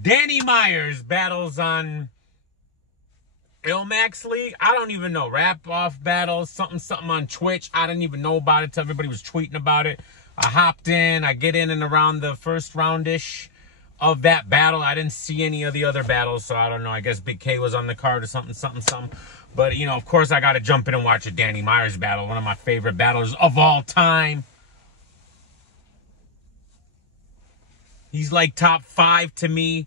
Danny Myers battles on Ilmax League. I don't even know. Rap-off battles, something on Twitch. I didn't even know about it till everybody was tweeting about it. I hopped in. I get in and around the first round-ish of that battle. I didn't see any of the other battles, so I don't know. I guess Big K was on the card or something. But, you know, of course, I got to jump in and watch a Danny Myers battle. One of my favorite battles of all time. He's like top 5 to me.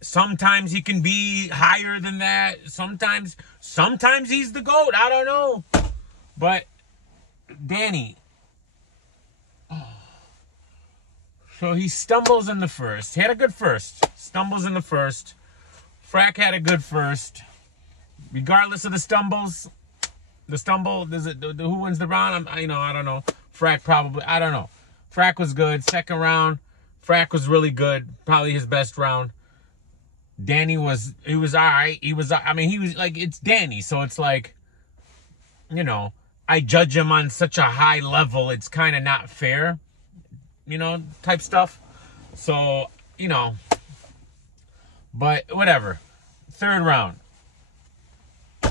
Sometimes he can be higher than that. Sometimes he's the GOAT. I don't know. But Danny. So he stumbles in the first. He had a good first. Stumbles in the first. Frak had a good first. Regardless of the stumbles, who wins the round? I don't know. Frak probably. I don't know. Frak was good. Second round, Frak was really good. Probably his best round. Danny was all right. He was like, it's Danny, so it's like, you know, I judge him on such a high level, it's kind of not fair, you know, type stuff. So, you know, but whatever. Third round,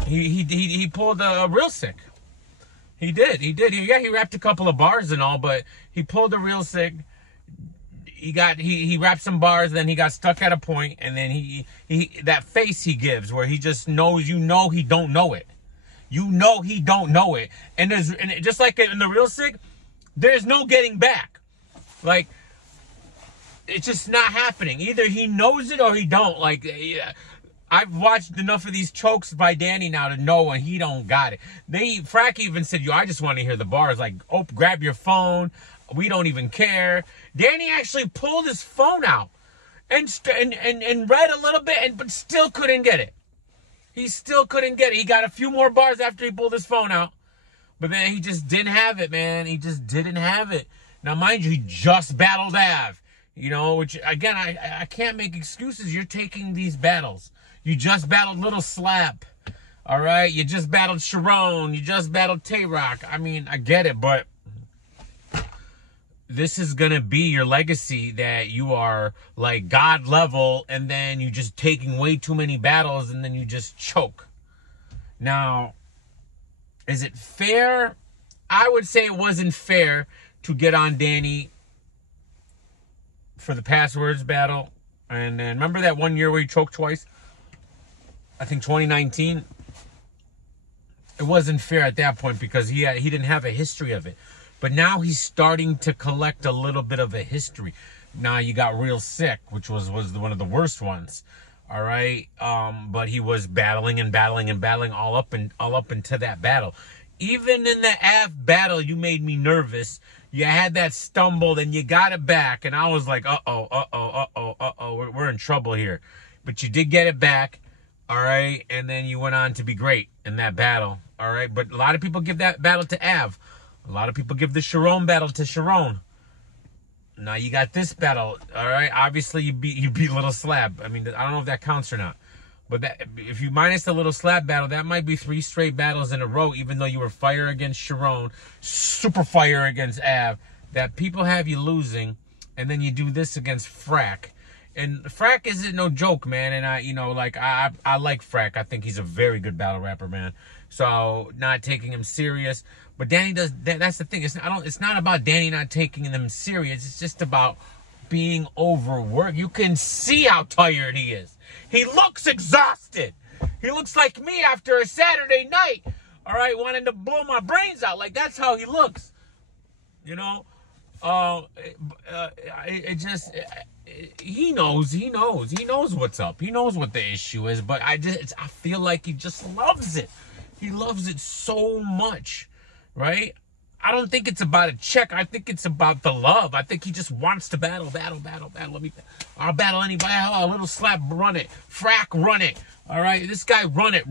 he pulled a real sick. He did. Yeah, he rapped a couple of bars and all, but he pulled a real sick. He rapped some bars, then he got stuck at a point, and then he that face he gives where he just knows, you know, he don't know it. You know he don't know it. And just like in the real sick, there's no getting back. Like, it's just not happening. Either he knows it or he don't. Like, I've watched enough of these chokes by Danny now to know when he don't got it. Frak even said, I just want to hear the bars. Like, oh, grab your phone. We don't even care. Danny actually pulled his phone out and read a little bit, but still couldn't get it. He still couldn't get it. He got a few more bars after he pulled his phone out. But then he just didn't have it, man. He just didn't have it. Now, mind you, he just battled Av. You know, which, again, I can't make excuses. You're taking these battles. You just battled Little Slap. All right? You just battled Sharon. You just battled Tay-Rock. I mean, I get it, but this is going to be your legacy, that you are like God level and then you just taking way too many battles and then you just choke. Now, is it fair? I would say it wasn't fair to get on Danny for the Passwords battle. And then remember that one year where he choked twice? I think 2019. It wasn't fair at that point because he didn't have a history of it. But now he's starting to collect a little bit of a history. Now you got Real Sick, which was one of the worst ones. All right. But he was battling all up into that battle. Even in the Av battle, you made me nervous. You had that stumble, then you got it back. And I was like, we're in trouble here. But you did get it back. All right. And then you went on to be great in that battle. All right. But a lot of people give that battle to Av. A lot of people give the Sharon battle to Sharon. Now you got this battle, all right? Obviously, you beat Little Slab. I mean, I don't know if that counts or not. But that, if you minus the Little Slab battle, that might be 3 straight battles in a row, even though you were fire against Sharon, super fire against Av, that people have you losing, and then you do this against Frak. And Frak isn't no joke, man. And I like Frak. I think he's a very good battle rapper, man. So, not taking him serious. But Danny does, that's the thing. It's not about Danny not taking them serious. It's just about being overworked. You can see how tired he is. He looks exhausted. He looks like me after a Saturday night. All right, wanting to blow my brains out. Like, that's how he looks. You know? He knows what's up. He knows what the issue is. But I feel like he just loves it. He loves it so much. Right? I don't think it's about a check. I think it's about the love. I think he just wants to battle. I'll battle anybody. Oh, Little Slap, run it. Frak, run it. All right? This guy, run it.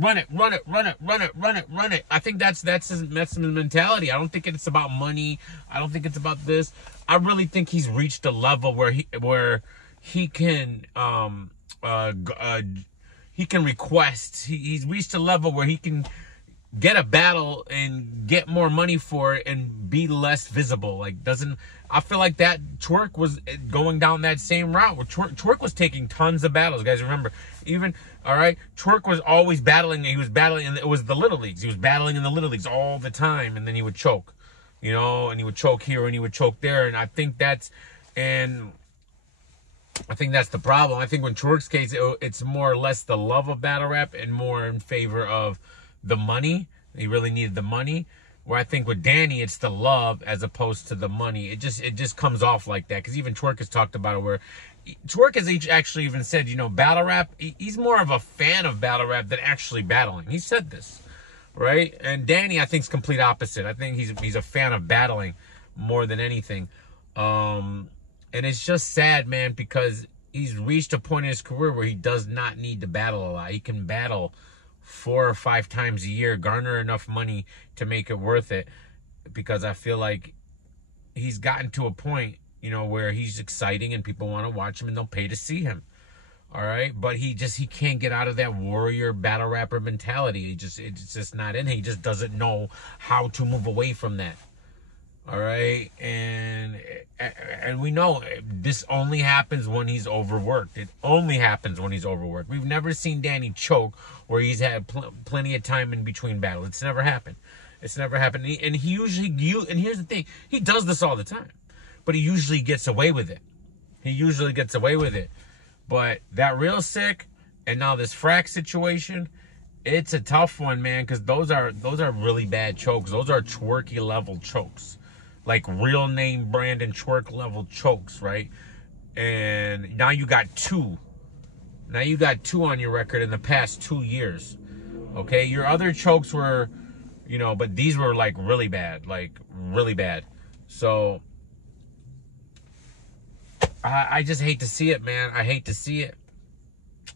I think that's his mentality. I don't think it's about money. I don't think it's about this. I really think he's reached a level where he can request. He's reached a level where he can get a battle and get more money for it and be less visible. Like, doesn't, I feel like that Twerk was going down that same route. Twerk was taking tons of battles, guys. Remember, even, all right, Twerk was always battling. He was battling, and it was the little leagues. He was battling in the little leagues all the time, and then he would choke, you know, and he would choke here and he would choke there. And I think that's the problem. I think when Twerk's case, it's more or less the love of battle rap and more in favor of the money. He really needed the money. Where I think with Danny, it's the love as opposed to the money. It just comes off like that. Because even Twerk has talked about it, where Twerk has actually even said, you know, battle rap, he's more of a fan of battle rap than actually battling. He said this, right? And Danny, I think, is complete opposite. I think he's a fan of battling more than anything. And it's just sad, man, because he's reached a point in his career where he does not need to battle a lot. He can battle 4 or 5 times a year, garner enough money to make it worth it, because I feel like he's gotten to a point, you know, where he's exciting and people want to watch him and they'll pay to see him. All right. But he can't get out of that warrior battle rapper mentality. It's just not in him. He just doesn't know how to move away from that. All right. And we know this only happens when he's overworked. It only happens when he's overworked. We've never seen Danny choke where he's had plenty of time in between battles. It's never happened. It's never happened. And he usually, and here's the thing, he does this all the time, but he usually gets away with it. He usually gets away with it. But that Real Sick and now this Frak situation, it's a tough one, man, because those are really bad chokes. Those are Twerky level chokes. Like real name Brandon Twerk level chokes, right? And now you got 2. Now you got 2 on your record in the past 2 years. Okay, your other chokes were, you know, but these were like really bad, So I just hate to see it, man. I hate to see it.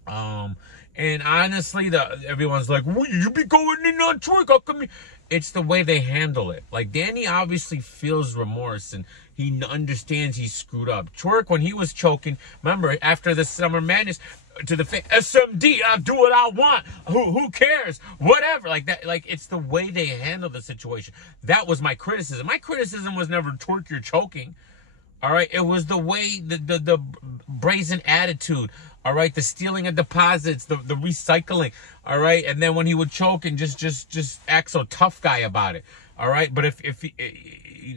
And honestly, everyone's like, well, you be going in on Twerk, how come you? It's the way they handle it. Like, Danny obviously feels remorse and he understands he's screwed up. Twerk, when he was choking, remember, after the Summer Madness, to the SMD, I'll do what I want. Who cares? Whatever. Like that. Like, it's the way they handle the situation. That was my criticism. My criticism was never Twerk, you're choking. All right, it was the way, the brazen attitude. All right, the stealing of deposits, the recycling. All right, and then when he would choke and just act so tough guy about it. All right, but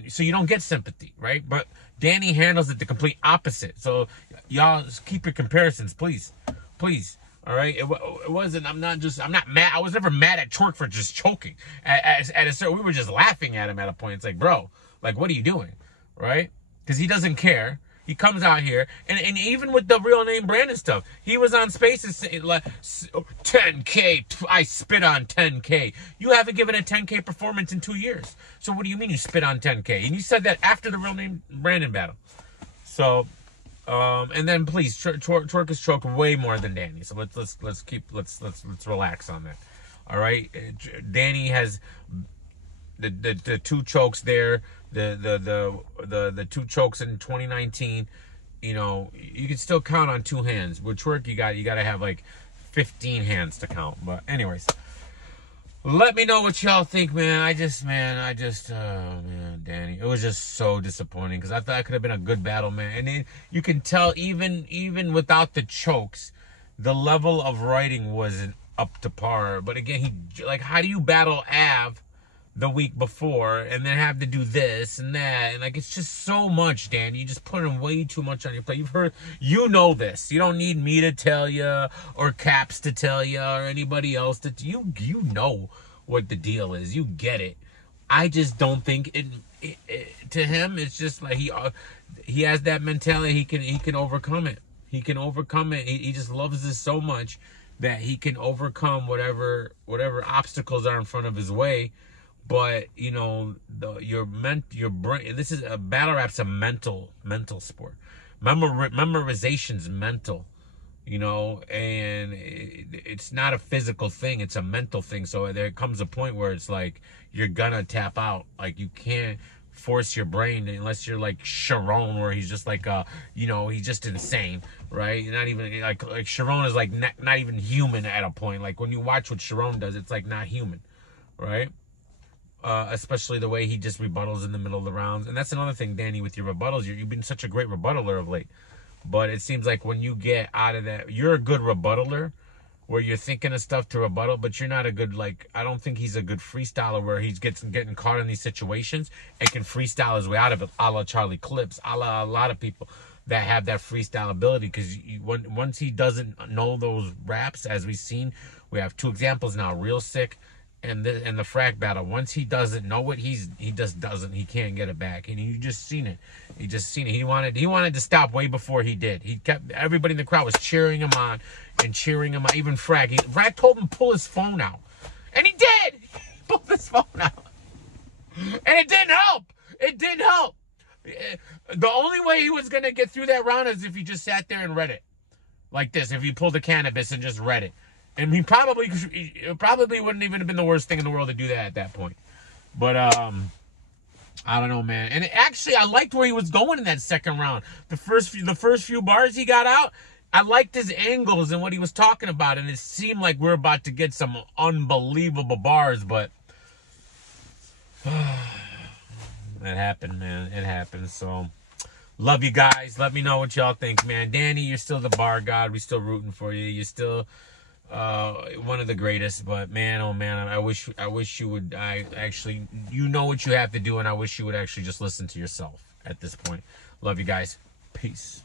so you don't get sympathy, right? But Danny handles it the complete opposite. So y'all just keep your comparisons, please. All right, it wasn't. I'm not mad. I was never mad at Twerk for just choking. We were just laughing at him at a point. It's like, bro, like, what are you doing, right? Because he doesn't care. He comes out here, and even with the real name Brandon stuff, he was on Spaces saying, like, 10K, I spit on 10K. You haven't given a 10K performance in 2 years. So what do you mean you spit on 10K? And you said that after the real name Brandon battle. So, and then please, Twerk has choked way more than Danny. So let's relax on that. All right, Danny has the 2 chokes there. The 2 chokes in 2019, you know, you can still count on 2 hands. With Twerk, you got to have like 15 hands to count. But anyways, let me know what y'all think, man. Man, Danny, it was just so disappointing because I thought it could have been a good battle, man. And then you can tell even without the chokes, the level of writing wasn't up to par. But again, how do you battle Av the week before and then have to do this and that, and like, it's just so much, Dan. You just put in way too much on your plate. You know this. You don't need me to tell you or Caps to tell you or anybody else that you know what the deal is. You get it. I just don't think to him, it's just like he has that mentality. He can overcome it. He can overcome it. He just loves this so much that he can overcome whatever obstacles are in front of his way. But, you know, your brain, this is a battle rap's a mental sport. Memorization's mental, you know, and it's not a physical thing. It's a mental thing. So there comes a point where it's like, you're gonna tap out. Like, you can't force your brain unless you're like Sharon, where he's just like, you know, he's just insane, right? Not even like Sharon is like not even human at a point. Like, when you watch what Sharon does, it's like not human. right? Especially the way he just rebuttals in the middle of the rounds. And that's another thing, Danny, with your rebuttals. You've been such a great rebuttaler of late. But it seems like when you get out of that, you're a good rebuttaler where you're thinking of stuff to rebuttal, but you're not a good, like, I don't think he's a good freestyler where he's getting caught in these situations and can freestyle his way out of it, a la Charlie Clips, a la a lot of people that have that freestyle ability. Because once he doesn't know those raps, as we've seen, we have 2 examples now, Real Sick and the Frak battle. Once he doesn't know it, he just doesn't. He can't get it back, and you just seen it. He wanted to stop way before he did. He kept, everybody in the crowd was cheering him on and cheering him on. Even Frak. Frak told him to pull his phone out, and he did. He pulled his phone out, and it didn't help. It didn't help. The only way he was gonna get through that round is if he just sat there and read it like this. If he pulled the cannabis and just read it. And it probably wouldn't even have been the worst thing in the world to do that at that point. But, I don't know, man. And actually, I liked where he was going in that second round. The first few bars he got out, I liked his angles and what he was talking about. And it seemed like we're about to get some unbelievable bars, but it happened, man. It happened. So, love you guys. Let me know what y'all think, man. Danny, you're still the bar god. We're still rooting for you. You're still one of the greatest. But man, oh man, I wish you would. You know what you have to do, and I wish you would actually just listen to yourself at this point. Love you guys. Peace.